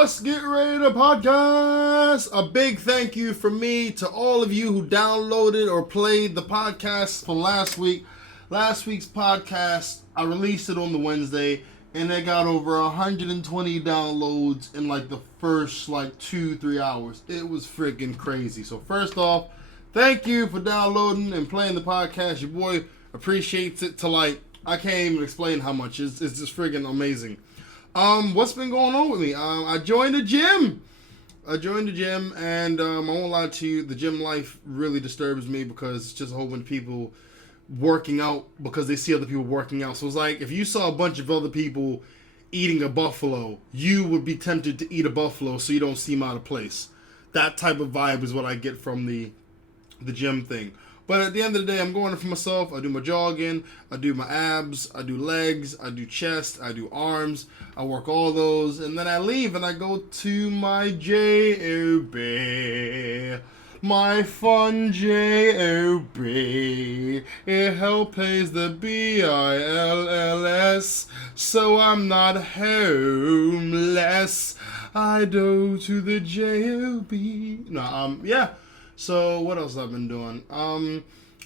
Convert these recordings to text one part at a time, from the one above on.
Let's get ready to podcast. A big thank you from me to all of you who downloaded or played the podcast from last week. Last week's podcast, I released it on the Wednesday, and it got over 120 downloads in like the first 2-3 hours. It was freaking crazy. So first off, thank you for downloading and playing the podcast. Your boy appreciates it I can't even explain how much. It's just freaking amazing. What's been going on with me? I joined the gym. And I won't lie to you, the gym life really disturbs me because it's just a whole bunch of people working out because they see other people working out. So it's like if you saw a bunch of other people eating a buffalo, you would be tempted to eat a buffalo so you don't seem out of place. That type of vibe is what I get from the gym thing. But at the end of the day, I'm going for myself. I do my jogging, I do my abs, I do legs, I do chest, I do arms. I work all those, and then I leave and I go to my J-O-B. My fun J-O-B. It help pays the B-I-L-L-S, so I'm not homeless. I go to the J-O-B. Yeah. So what else I've been doing?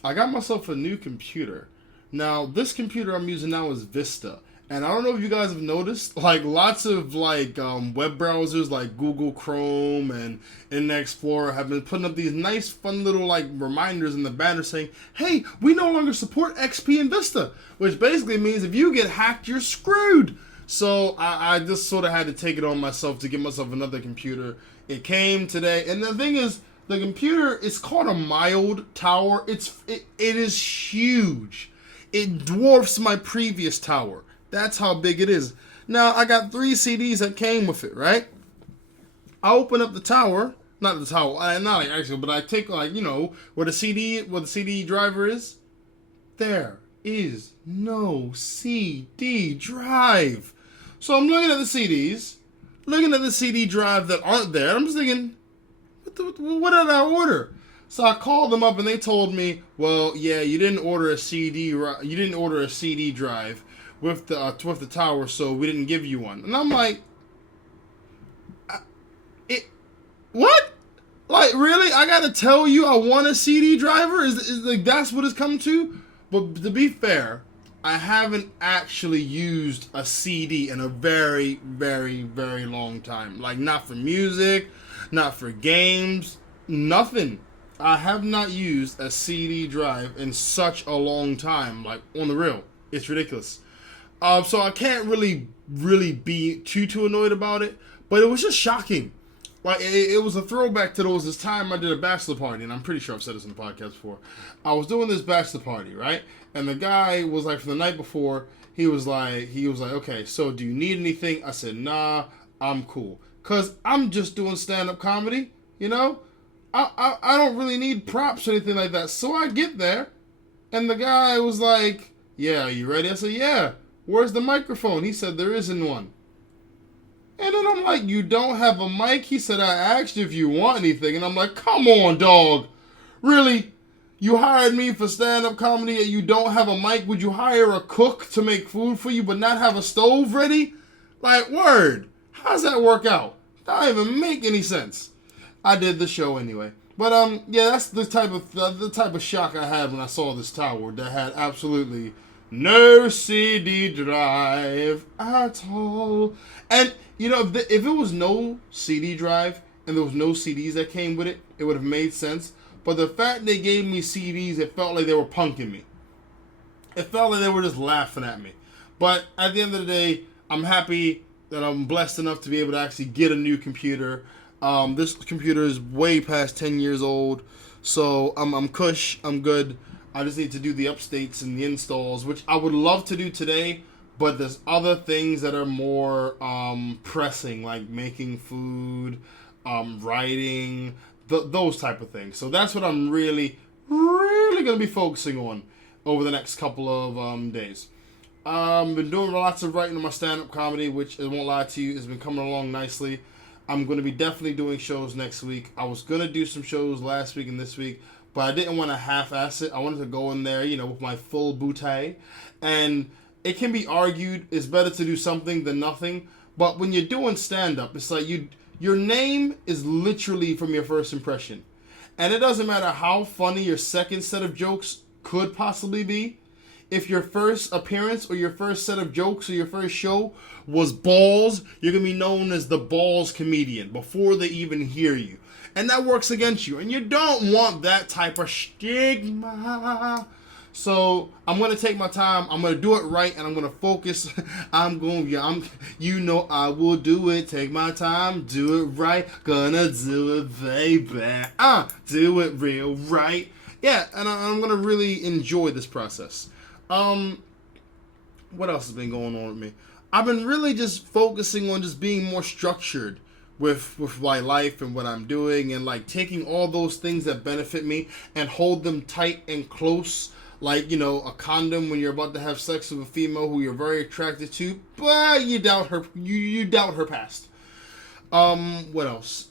I got myself a new computer. Now this computer I'm using now is Vista, and I don't know if you guys have noticed, lots of web browsers like Google Chrome and Internet Explorer have been putting up these nice, fun little reminders in the banner saying, "Hey, we no longer support XP and Vista," which basically means if you get hacked, you're screwed. So I just sort of had to take it on myself to get myself another computer. It came today, and the thing is, the computer is called a mild tower. It is huge. It dwarfs my previous tower. That's how big it is. Now, I got 3 CDs that came with it, right? I open up the tower. Not the tower. Not actually, but I take where the CD driver is. There is no CD drive. So I'm looking at the CDs, looking at the CD drive that aren't there. And I'm just thinking, what did I order? So I called them up and they told me, well, yeah, you didn't order a CD drive with the tower, so we didn't give you one. And I'm like, what? Really? I gotta tell you I want a CD driver? Is that's what it's come to? But to be fair, I haven't actually used a CD in a very, very, very long time. Not for music, not for games, nothing. I have not used a CD drive in such a long time, on the real. It's ridiculous. So I can't really be too annoyed about it, but it was just shocking. It was a throwback to this time I did a bachelor party, and I'm pretty sure I've said this in the podcast before. I was doing this bachelor party, right? And the guy was from the night before, he was like, okay, so do you need anything? I said, nah, I'm cool. Because I'm just doing stand-up comedy, I don't really need props or anything like that. So I get there, and the guy was like, yeah, you ready? I said, yeah. Where's the microphone? He said, there isn't one. And then I'm like, you don't have a mic? He said, I asked you if you want anything. And I'm like, come on, dog. Really? You hired me for stand-up comedy and you don't have a mic? Would you hire a cook to make food for you but not have a stove ready? Word. How's that work out? That don't even make any sense. I did the show anyway. But yeah, that's the type of shock I had when I saw this tower that had absolutely no CD drive at all. And if it was no CD drive and there was no CDs that came with it, it would have made sense. But the fact they gave me CDs, it felt like they were punking me. It felt like they were just laughing at me. But at the end of the day, I'm happy that I'm blessed enough to be able to actually get a new computer. This computer is way past 10 years old, so I'm cush, I'm good. I just need to do the updates and the installs, which I would love to do today, but there's other things that are more pressing, like making food, writing, those type of things. So that's what I'm really going to be focusing on over the next couple of days. Been doing lots of writing on my stand-up comedy, which I won't lie to you, has been coming along nicely. I'm going to be definitely doing shows next week. I was going to do some shows last week and this week, but I didn't want to half-ass it. I wanted to go in there, with my full bootay. And it can be argued it's better to do something than nothing, But when you're doing stand-up, it's like your name is literally from your first impression. And it doesn't matter how funny your second set of jokes could possibly be. If your first appearance or your first set of jokes or your first show was balls, you're going to be known as the balls comedian before they even hear you. And that works against you. And you don't want that type of stigma. So I'm going to take my time. I'm going to do it right. And I'm going to focus. I will do it. Take my time. Do it right. Gonna do it, baby. Do it real right. Yeah. And I'm going to really enjoy this process. What else has been going on with me? I've been really just focusing on just being more structured with my life and what I'm doing, and like taking all those things that benefit me and hold them tight and close, like, you know, a condom when you're about to have sex with a female who you're very attracted to, but you doubt her, you doubt her past. What else?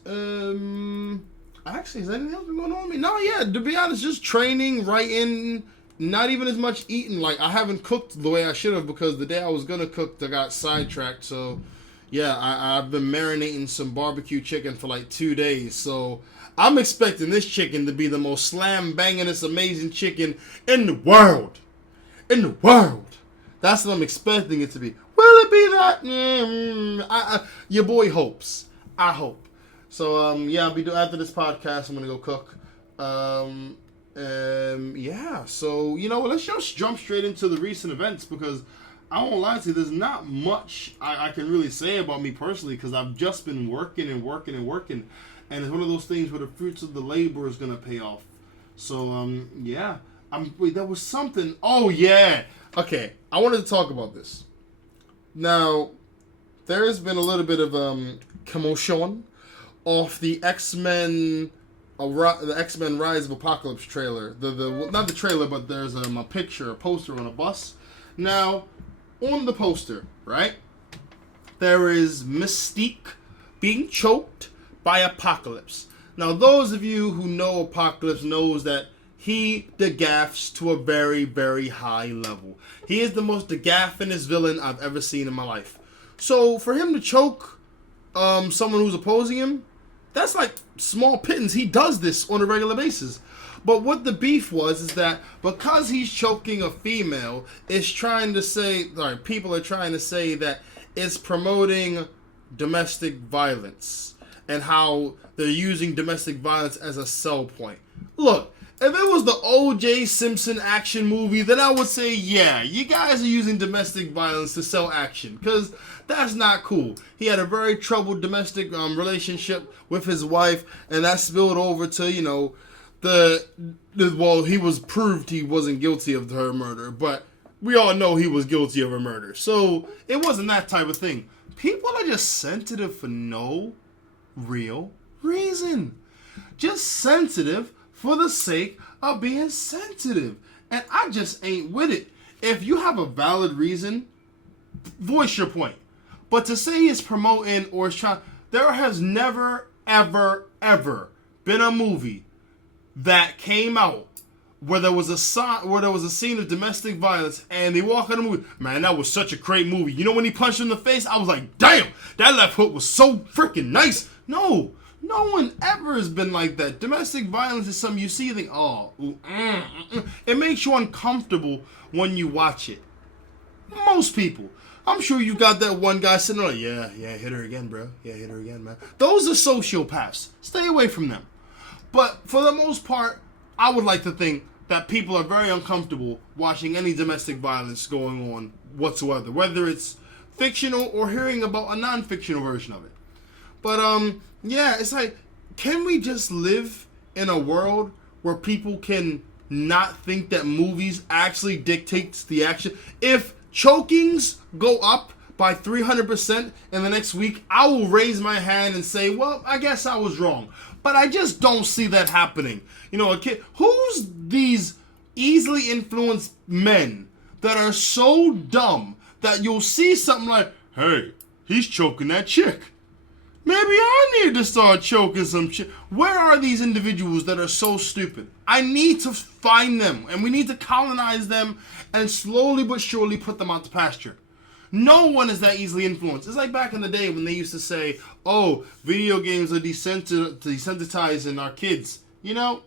Actually, is anything else been going on with me? No, yeah, to be honest, just training, writing. Not even as much eating. Like, I haven't cooked the way I should have because the day I was gonna cook, I got sidetracked. So, yeah, I've been marinating some barbecue chicken for like 2 days. So, I'm expecting this chicken to be the most slam-bangingest, amazing chicken in the world. In the world. That's what I'm expecting it to be. Will it be that? Your boy hopes. I hope. So, yeah, I'll be doing, after this podcast, I'm gonna go cook. Yeah, so, you know, let's just jump straight into the recent events, because I won't lie to you, there's not much I can really say about me personally, because I've just been working, and it's one of those things where the fruits of the labor is going to pay off. So, yeah, wait, there was something, oh yeah, okay, I wanted to talk about this. Now, there has been a little bit of, commotion off the X-Men Rise of Apocalypse trailer. The not the trailer, but there's a picture, a poster on a bus. Now, on the poster, right, there is Mystique being choked by Apocalypse. Now, those of you who know Apocalypse knows that he degaffs to a very, very high level. He is the most degaffinest villain I've ever seen in my life. So, for him to choke someone who's opposing him, that's like small pittance. He does this on a regular basis. But what the beef was is that because he's choking a female, people are trying to say that it's promoting domestic violence and how they're using domestic violence as a sell point. Look, if it was the O.J. Simpson action movie, then I would say, yeah, you guys are using domestic violence to sell action, because that's not cool. He had a very troubled domestic relationship with his wife, and that spilled over to, you know, he was proved he wasn't guilty of her murder, but we all know he was guilty of her murder. So it wasn't that type of thing. People are just sensitive for no real reason. Just sensitive for the sake of being sensitive. And I just ain't with it. If you have a valid reason, voice your point. But to say it's promoting or it's trying, there has never, ever, ever been a movie that came out where there was a scene of domestic violence and they walk in the movie, man, that was such a great movie. You know when he punched him in the face, I was like, damn, that left hook was so freaking nice. No one ever has been like that. Domestic violence is something you see, you think, it makes you uncomfortable when you watch it. Most people. I'm sure you got that one guy sitting there like, yeah, hit her again, bro. Yeah, hit her again, man. Those are sociopaths. Stay away from them. But for the most part, I would like to think that people are very uncomfortable watching any domestic violence going on whatsoever, whether it's fictional or hearing about a non-fictional version of it. But, yeah, it's like, can we just live in a world where people can not think that movies actually dictates the action? If chokings go up by 300% in the next week, I will raise my hand and say, well, I guess I was wrong. But I just don't see that happening. You know, who's these easily influenced men that are so dumb that you'll see something like, hey, he's choking that chick. Maybe I need to start choking some chick. Where are these individuals that are so stupid? I need to find them, and we need to colonize them and slowly but surely put them out to pasture. No one is that easily influenced. It's like back in the day when they used to say, oh, video games are desensitizing our kids. You know,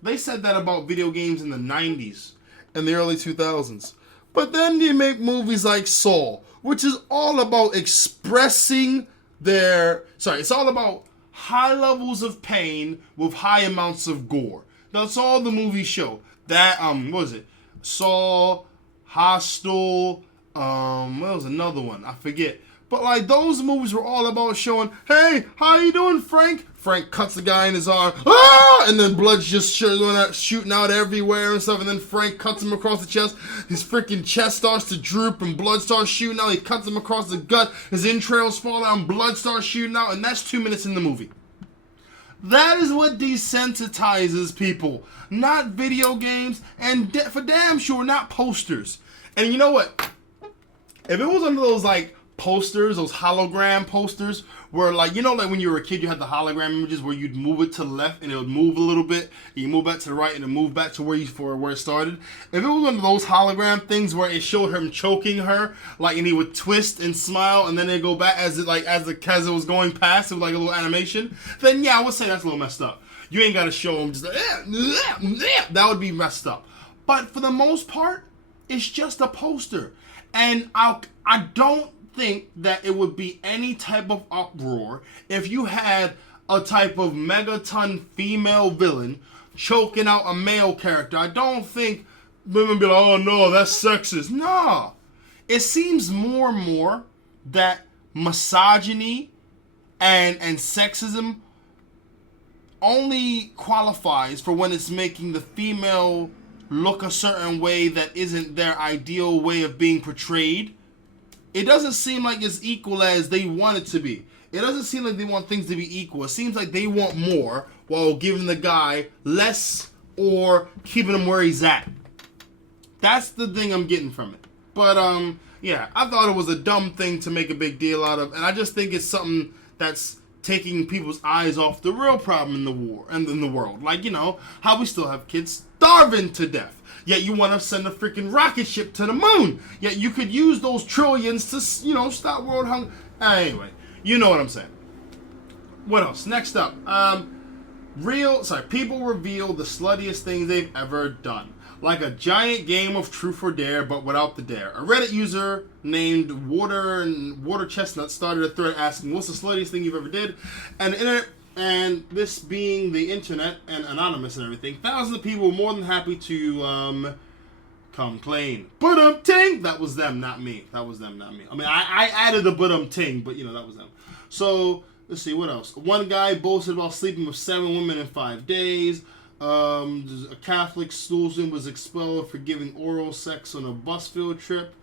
they said that about video games in the 90s and the early 2000s. But then they make movies like Saw, which is all about expressing it's all about high levels of pain with high amounts of gore. That's all the movies show. That, what was it? Saw, Hostel, what was another one? I forget. But, like, those movies were all about showing, hey, how you doing, Frank? Frank cuts the guy in his arm, and then blood's just shooting out everywhere and stuff, and then Frank cuts him across the chest. His freaking chest starts to droop, and blood starts shooting out. He cuts him across the gut. His entrails fall out, and blood starts shooting out, and that's 2 minutes in the movie. That is what desensitizes people, not video games, and for damn sure not posters. And you know what? If it was one of those, like, posters, those hologram posters, where, like, you know, like when you were a kid, you had the hologram images where you'd move it to the left and it would move a little bit, and you move back to the right and it moved back to where it started. If it was one of those hologram things where it showed him choking her, like, and he would twist and smile, and then they go back as it was going past, it was like a little animation, then yeah, I would say that's a little messed up. You ain't gotta show him just like, that would be messed up. But for the most part, it's just a poster. And I don't think that it would be any type of uproar if you had a type of megaton female villain choking out a male character. I don't think women be like, oh no, that's sexist. Nah. It seems more and more that misogyny and sexism only qualifies for when it's making the female look a certain way that isn't their ideal way of being portrayed. It doesn't seem like it's equal as they want it to be. It doesn't seem like they want things to be equal. It seems like they want more while giving the guy less or keeping him where he's at. That's the thing I'm getting from it. But, yeah, I thought it was a dumb thing to make a big deal out of, and I just think it's something that's taking people's eyes off the real problem in the war and in the world. Like, you know, how we still have kids starving to death. Yet you want to send a freaking rocket ship to the moon. Yet you could use those trillions to, you know, stop world hunger. Anyway, you know what I'm saying. What else? Next up, people reveal the sluttiest things they've ever done. Like a giant game of truth or dare, but without the dare. A Reddit user named Water Chestnut started a thread asking, what's the sluttiest thing you've ever did? And this being the internet and anonymous and everything, thousands of people were more than happy to complain. But-ting! That was them, not me. That was them, not me. I mean, I added the but-ting, but, you know, that was them. So, let's see, what else? One guy boasted about sleeping with 7 women in 5 days. A Catholic student was expelled for giving oral sex on a bus field trip.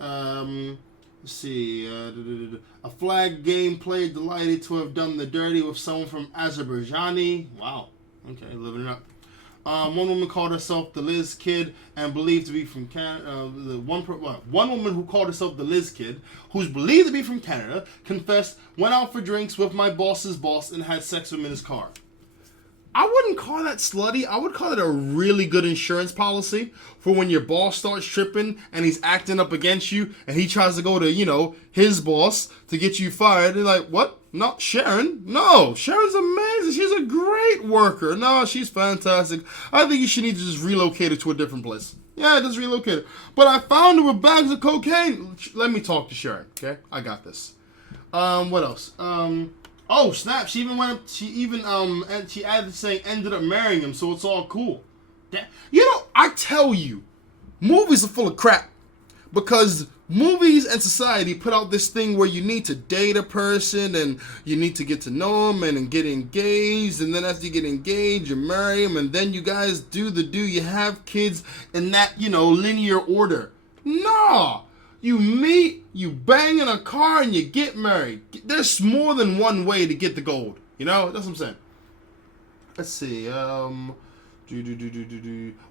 Let's see, a flag game player delighted to have done the dirty with someone from Azerbaijan. Wow, okay, living it up. One woman called herself the Liz Kid and believed to be from Canada. One woman who called herself the Liz Kid, who's believed to be from Canada, confessed, went out for drinks with my boss's boss and had sex with him in his car. I wouldn't call that slutty. I would call it a really good insurance policy for when your boss starts tripping and he's acting up against you and he tries to go to, you know, his boss to get you fired. They're like, what? No, Sharon? No, Sharon's amazing. She's a great worker. No, she's fantastic. I think you should need to just relocate her to a different place. Yeah, just relocate her. But I found her with bags of cocaine. Let me talk to Sharon, okay? I got this. What else? Oh snap! She added saying ended up marrying him, so it's all cool. You know, I tell you, movies are full of crap because movies and society put out this thing where you need to date a person and you need to get to know them and get engaged, and then after you get engaged, you marry them, and then you guys do. You have kids in that, you know, linear order. Nah. You meet, you bang in a car, and you get married. There's more than one way to get the gold. You know? That's what I'm saying. Let's see.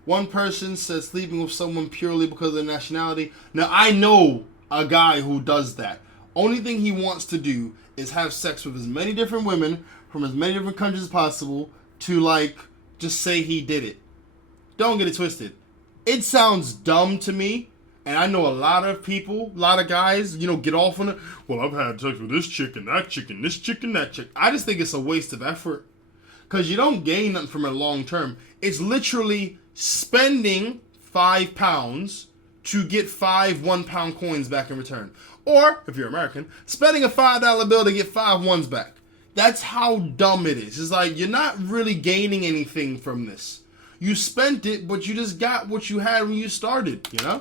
One person says sleeping with someone purely because of their nationality. Now, I know a guy who does that. Only thing he wants to do is have sex with as many different women from as many different countries as possible to, like, just say he did it. Don't get it twisted. It sounds dumb to me. And I know a lot of people, a lot of guys, get off on it. Well, I've had sex with this chick and that chick and this chick and that chick. I just think it's a waste of effort. Because you don't gain nothing from it long term. It's literally spending £5 to get 5 1-pound coins back in return. Or, if you're American, spending a $5 bill to get 5 ones back. That's how dumb it is. It's like, you're not really gaining anything from this. You spent it, but you just got what you had when you started, Yeah,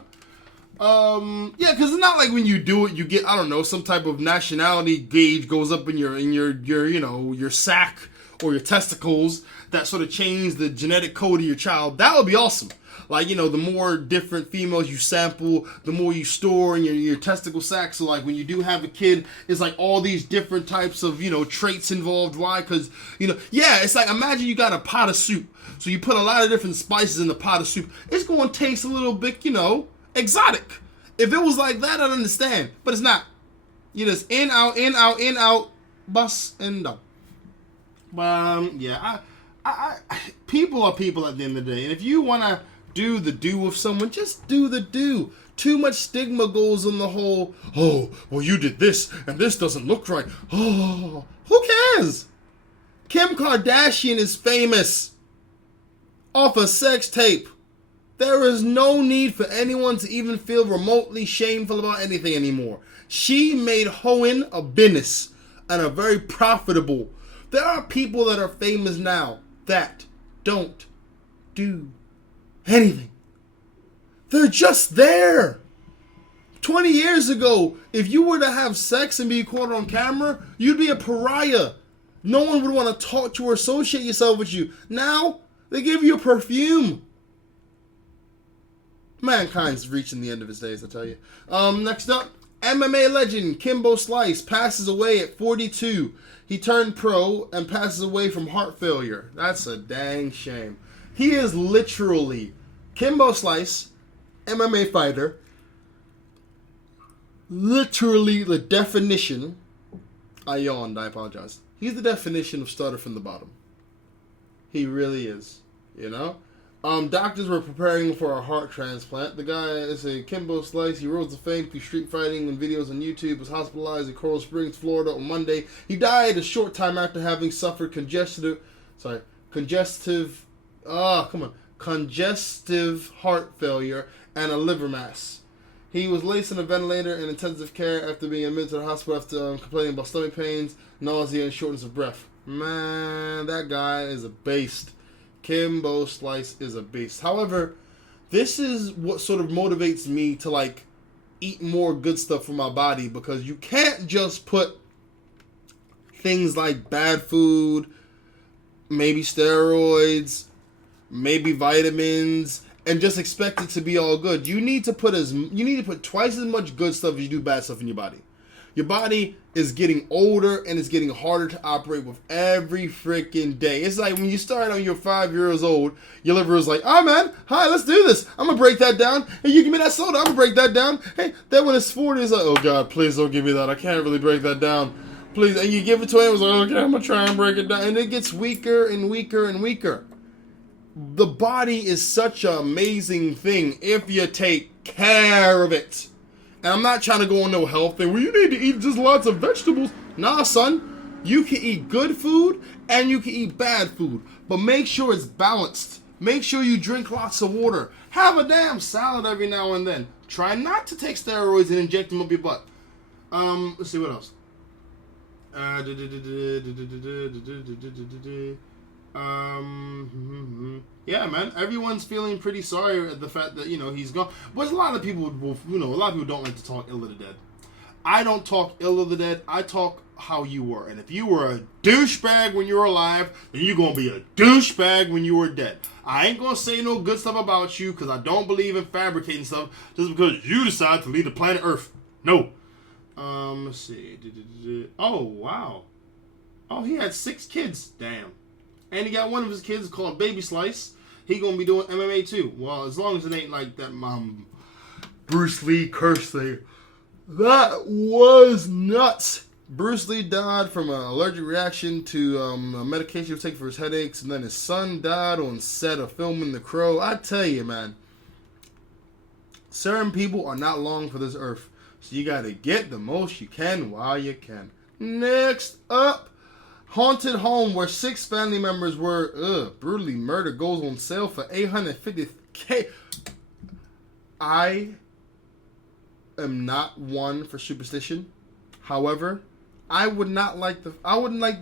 because it's not like when you do it, you get, I don't know, some type of nationality gauge goes up in your sack or your testicles that sort of change the genetic code of your child. That would be awesome. Like, the more different females you sample, the more you store in your testicle sac. So, like, when you do have a kid, it's like all these different types of, traits involved. Why? Because, it's like, imagine you got a pot of soup. So you put a lot of different spices in the pot of soup. It's going to taste a little bit, exotic. If it was like that, I'd understand. But it's not. You just in, out, bus, and down. I people are people at the end of the day. And if you want to do the do with someone, just do the do. Too much stigma goes on the whole, oh, well, you did this, and this doesn't look right. Oh, who cares? Kim Kardashian is famous off a sex tape. There is no need for anyone to even feel remotely shameful about anything anymore. She made hoeing a business and a very profitable. There are people that are famous now that don't do anything. They're just there. 20 years ago, if you were to have sex and be caught on camera, you'd be a pariah. No one would want to talk to or associate yourself with you. Now, they give you a perfume. Mankind's reaching the end of his days, I tell you. Next up, MMA legend Kimbo Slice passes away at 42. He turned pro and passes away from heart failure. That's a dang shame. He is literally Kimbo Slice, MMA fighter, literally the definition. I yawned, I apologize. He's the definition of starter from the bottom. He really is, Doctors were preparing for a heart transplant. The guy is a Kimbo Slice. He rose to fame through street fighting and videos on YouTube. Was hospitalized in Coral Springs, Florida on Monday. He died a short time after having suffered congestive heart failure and a liver mass. He was placed in a ventilator in intensive care after being admitted to the hospital after complaining about stomach pains, nausea, and shortness of breath. Man, that guy is a beast. Kimbo Slice is a beast. However, this is what sort of motivates me to eat more good stuff for my body, because you can't just put things like bad food, maybe steroids, maybe vitamins, and just expect it to be all good. You need to put twice as much good stuff as you do bad stuff in your body. Your body is getting older and it's getting harder to operate with every freaking day. It's like when you start when you're 5 years old, your liver is like, oh man, hi, let's do this. I'm going to break that down. Hey, you give me that soda, I'm going to break that down. Hey, then when it's 40, it's like, oh God, please don't give me that. I can't really break that down. Please. And you give it to him, it's like, okay, I'm going to try and break it down. And it gets weaker and weaker and weaker. The body is such an amazing thing if you take care of it. And I'm not trying to go on no health thing where you need to eat just lots of vegetables. Nah, son. You can eat good food and you can eat bad food. But make sure it's balanced. Make sure you drink lots of water. Have a damn salad every now and then. Try not to take steroids and inject them up your butt. Let's see what else. Yeah, man. Everyone's feeling pretty sorry at the fact that he's gone. But a lot of people don't like to talk ill of the dead. I don't talk ill of the dead. I talk how you were. And if you were a douchebag when you were alive, then you're gonna be a douchebag when you were dead. I ain't gonna say no good stuff about you because I don't believe in fabricating stuff just because you decide to leave the planet Earth. No. Let's see. Oh wow. Oh, he had 6 kids. Damn. And he got one of his kids called Baby Slice. He gonna be doing MMA too. Well, as long as it ain't like that Bruce Lee curse thing. That was nuts. Bruce Lee died from an allergic reaction to a medication he was taking for his headaches, and then his son died on set of filming The Crow. I tell you, man. Certain people are not long for this earth, so you gotta get the most you can while you can. Next up, haunted home where 6 family members were brutally murdered goes on sale for $850K. I am not one for superstition. However, I wouldn't like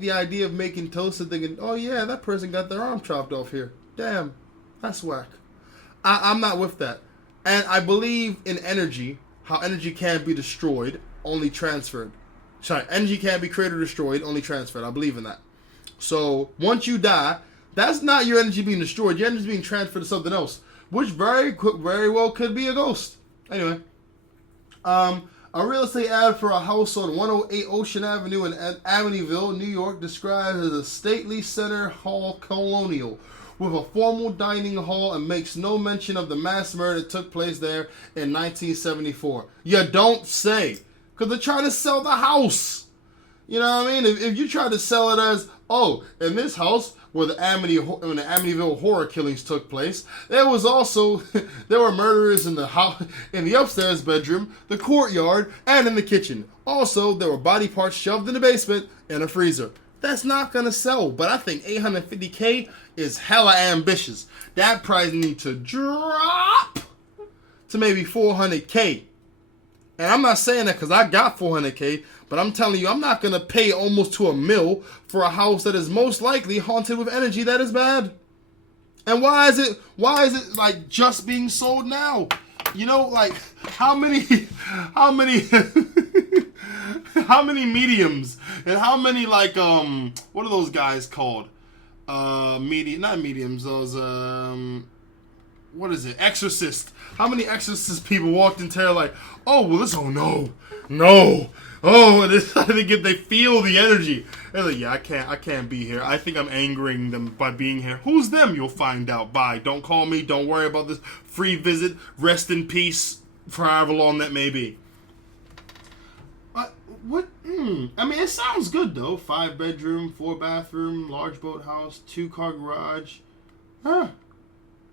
the idea of making toast and thinking, oh yeah, that person got their arm chopped off here. Damn, that's whack. I'm not with that. And I believe in energy, how energy can't be destroyed, only transferred. Sorry, energy can't be created or destroyed, only transferred. I believe in that. So, once you die, that's not your energy being destroyed. Your energy is being transferred to something else, which very well could be a ghost. Anyway, a real estate ad for a house on 108 Ocean Avenue in Amityville, New York, described as a stately center hall colonial with a formal dining hall and makes no mention of the mass murder that took place there in 1974. You don't say, because they're trying to sell the house. You know what I mean? If you try to sell it as, oh, in this house where the Amityville horror killings took place, there were murderers in the house, in the upstairs bedroom, the courtyard, and in the kitchen. Also, there were body parts shoved in the basement and a freezer. That's not gonna sell, but I think $850K is hella ambitious. That price needs to drop to maybe $400K. And I'm not saying that because I got $400K, but I'm telling you, I'm not gonna pay almost to $1 million for a house that is most likely haunted with energy that is bad. And why is it like just being sold now? You know, like how many how many mediums and how many like what are those guys called? Not mediums, those what is it? Exorcist. How many exorcist people walked into there like, oh well this no. Oh, and they feel the energy. They're like, yeah, I can't be here. I think I'm angering them by being here. Who's them? You'll find out. Bye. Don't call me. Don't worry about this free visit. Rest in peace for however long that may be. What? I mean, it sounds good though. 5 bedroom, 4 bathroom, large boat house, 2-car garage. Huh.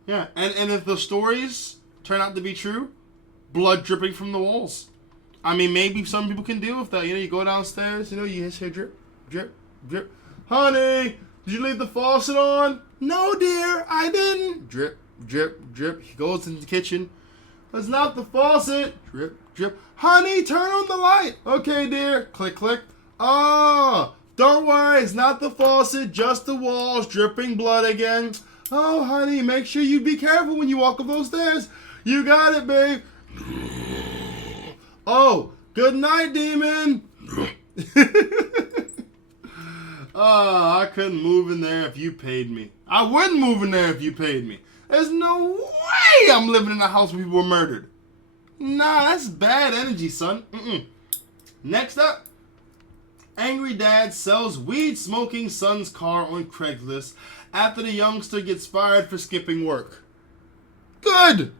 Yeah. And if the stories turn out to be true, blood dripping from the walls. I mean, maybe some people can deal with that. You know, you go downstairs, you hear drip, drip, drip. Honey, did you leave the faucet on? No, dear, I didn't. Drip, drip, drip. He goes into the kitchen. That's not the faucet. Drip, drip. Honey, turn on the light. Okay, dear. Click, click. Oh, don't worry. It's not the faucet, just the walls dripping blood again. Oh, honey, make sure you be careful when you walk up those stairs. You got it, babe. Oh, good night, demon. Oh, I couldn't move in there if you paid me. I wouldn't move in there if you paid me. There's no way I'm living in a house where people were murdered. Nah, that's bad energy, son. Next up, angry dad sells weed-smoking son's car on Craigslist after the youngster gets fired for skipping work. Good.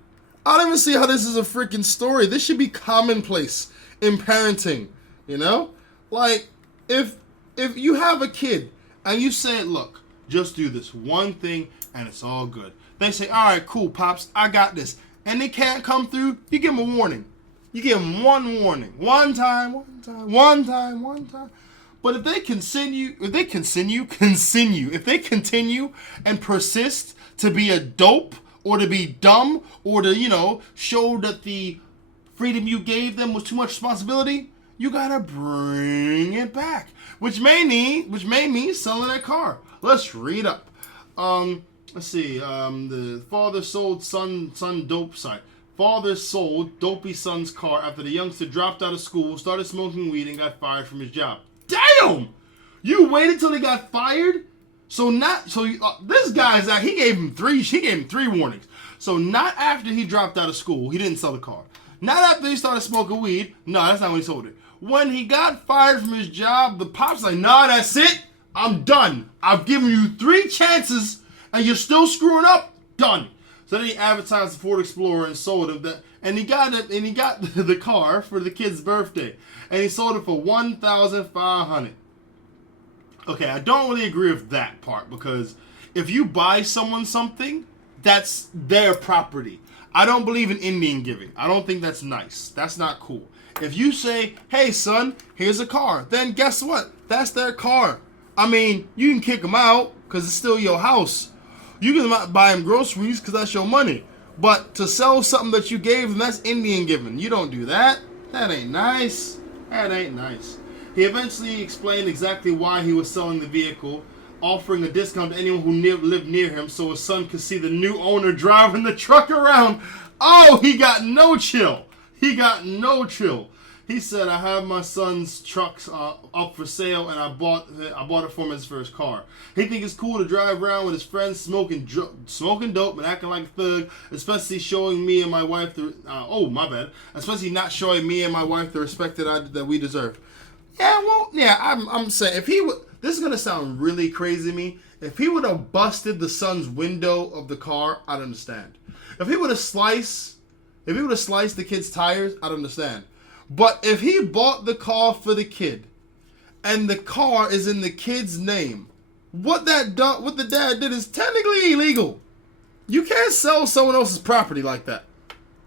I don't even see how this is a freaking story. This should be commonplace in parenting, you know? Like, if you have a kid and you say, look, just do this one thing and it's all good. They say, all right, cool, Pops, I got this. And they can't come through, you give them a warning. You give them one warning. One time. But if they continue and persist to be a dope, or to be dumb, or to, show that the freedom you gave them was too much responsibility, you gotta bring it back. Which may mean selling that car. Let's read up. Let's see. The father sold son dope site. Father sold dopey son's car after the youngster dropped out of school, started smoking weed, and got fired from his job. Damn! You waited till he got fired? This guy's out. He gave him three warnings. So not after he dropped out of school, he didn't sell the car. Not after he started smoking weed. No, that's not when he sold it. When he got fired from his job, the pop's like, nah, that's it. I'm done. I've given you 3 chances, and you're still screwing up. Done. So then he advertised the Ford Explorer and sold him that, and he got the car for the kid's birthday, and he sold it for $1,500. Okay, I don't really agree with that part, because if you buy someone something, that's their property. I don't believe in Indian giving. I don't think that's nice. That's not cool. If you say, hey, son, here's a car, then guess what? That's their car. I mean, you can kick them out because it's still your house. You can buy them groceries because that's your money. But to sell something that you gave them, that's Indian giving. You don't do that. That ain't nice. That ain't nice. He eventually explained exactly why he was selling the vehicle, offering a discount to anyone who lived near him so his son could see the new owner driving the truck around. Oh, he got no chill. He got no chill. He said, I have my son's trucks up for sale, and I bought it for him as his first car. He think it's cool to drive around with his friends smoking dope and acting like a thug, especially showing me and my wife especially not showing me and my wife the respect that we deserve. Yeah, well, yeah, I'm saying, if he would, this is going to sound really crazy to me, if he would have busted the son's window of the car, I'd understand. If he would have sliced the kid's tires, I'd understand. But if he bought the car for the kid, and the car is in the kid's name, what the dad did is technically illegal. You can't sell someone else's property like that.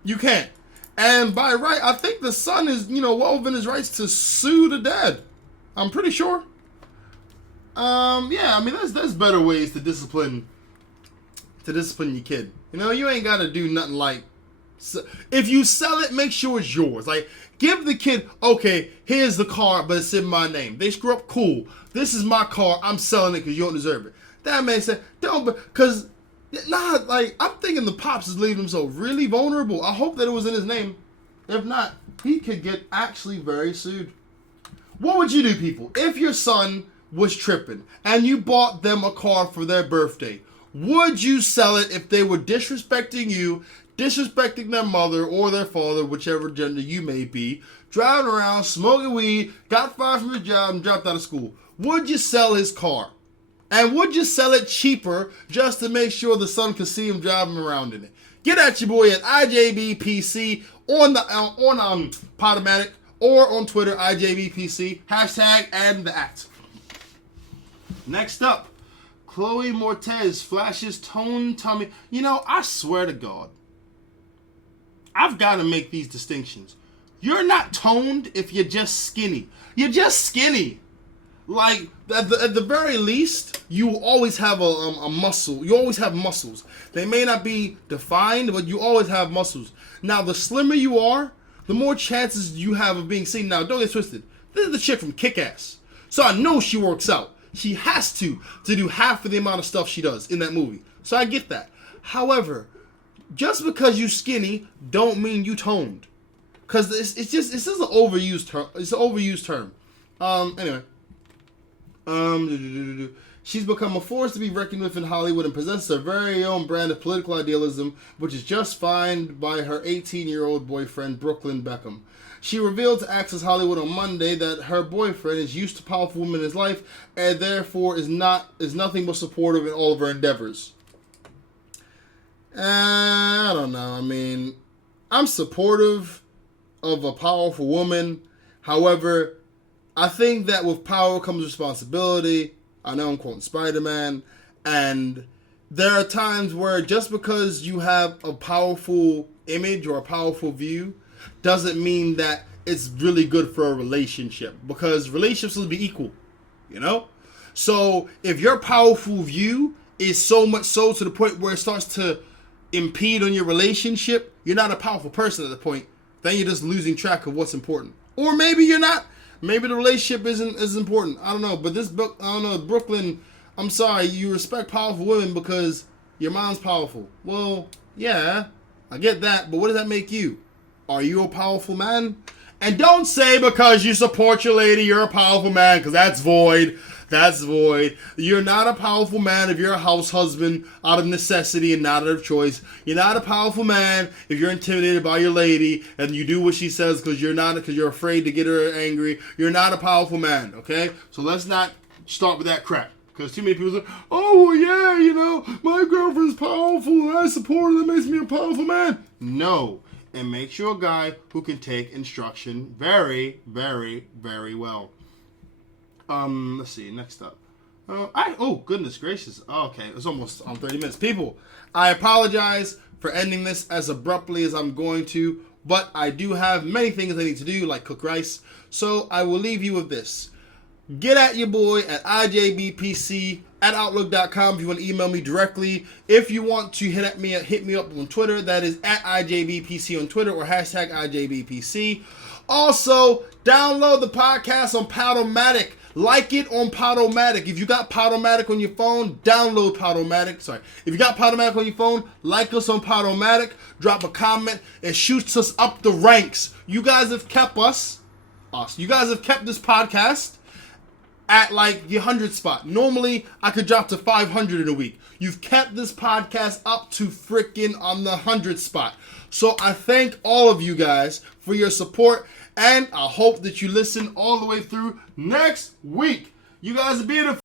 You can't. And by right, I think the son is, well within his rights to sue the dad. I'm pretty sure. Yeah, I mean, there's better ways to discipline your kid. You ain't got to do nothing like, if you sell it, make sure it's yours. Like, give the kid, okay, here's the car, but it's in my name. They screw up, cool. This is my car. I'm selling it because you don't deserve it. That man said, because, I'm thinking the pops is leaving himself really vulnerable. I hope that it was in his name. If not, he could get actually very sued. What would you do, people, if your son was tripping and you bought them a car for their birthday? Would you sell it if they were disrespecting you, disrespecting their mother or their father, whichever gender you may be, driving around, smoking weed, got fired from his job, and dropped out of school? Would you sell his car? And would you sell it cheaper just to make sure the son could see him driving around in it? Get at your boy at IJBPC on Podomatic or on Twitter, IJBPC, hashtag and the @. Next up, Chloe Moretz flashes toned tummy. I swear to God, I've got to make these distinctions. You're not toned if you're just skinny. You're just skinny. Like, at the very least, you always have a muscle. You always have muscles. They may not be defined, but you always have muscles. Now, the slimmer you are, the more chances you have of being seen. Now, don't get twisted. This is the chick from Kick-Ass. So I know she works out. She has to do half of the amount of stuff she does in that movie. So I get that. However, just because you skinny don't mean you toned. Because it's just an overused term. It's an overused term. Anyway. She's become a force to be reckoned with in Hollywood and possesses her very own brand of political idealism, which is just fine by her 18-year-old boyfriend, Brooklyn Beckham. She revealed to Access Hollywood on Monday that her boyfriend is used to powerful women in his life and therefore is nothing but supportive in all of her endeavors. I don't know. I mean, I'm supportive of a powerful woman. However, I think that with power comes responsibility. I know I'm quoting Spider-Man. And there are times where just because you have a powerful image or a powerful view doesn't mean that it's really good for a relationship. Because relationships will be equal, So if your powerful view is so much so to the point where it starts to impede on your relationship, you're not a powerful person at the point. Then you're just losing track of what's important. Or maybe you're not. Maybe the relationship isn't as important. I don't know. But this book, Brooklyn, I'm sorry, you respect powerful women because your mom's powerful. Well, yeah, I get that. But what does that make you? Are you a powerful man? And don't say because you support your lady, you're a powerful man, because that's void. That's void. You're not a powerful man if you're a house husband out of necessity and not out of choice. You're not a powerful man if you're intimidated by your lady and you do what she says because you're afraid to get her angry. You're not a powerful man, okay? So let's not start with that crap. Because too many people say, oh, well, yeah, my girlfriend's powerful and I support her. That makes me a powerful man. No. And make sure a guy who can take instruction very, very, very well. Let's see. Next up. Oh, goodness gracious. Okay, it's almost on 30 minutes. People, I apologize for ending this as abruptly as I'm going to, but I do have many things I need to do, like cook rice. So I will leave you with this. Get at your boy at IJBPC@outlook.com if you want to email me directly. If you want to hit me up on Twitter, that is at IJBPC on Twitter or hashtag IJBPC. Also, download the podcast on Podomatic. Like it on Podomatic. If you got Podomatic on your phone, download Podomatic. Sorry. If you got Podomatic on your phone, like us on Podomatic. Drop a comment. It shoots us up the ranks. You guys have kept you guys have kept this podcast at like the 100 spot. Normally, I could drop to 500 in a week. You've kept this podcast up to freaking on the 100 spot. So I thank all of you guys for your support. And I hope that you listen all the way through next week. You guys are beautiful.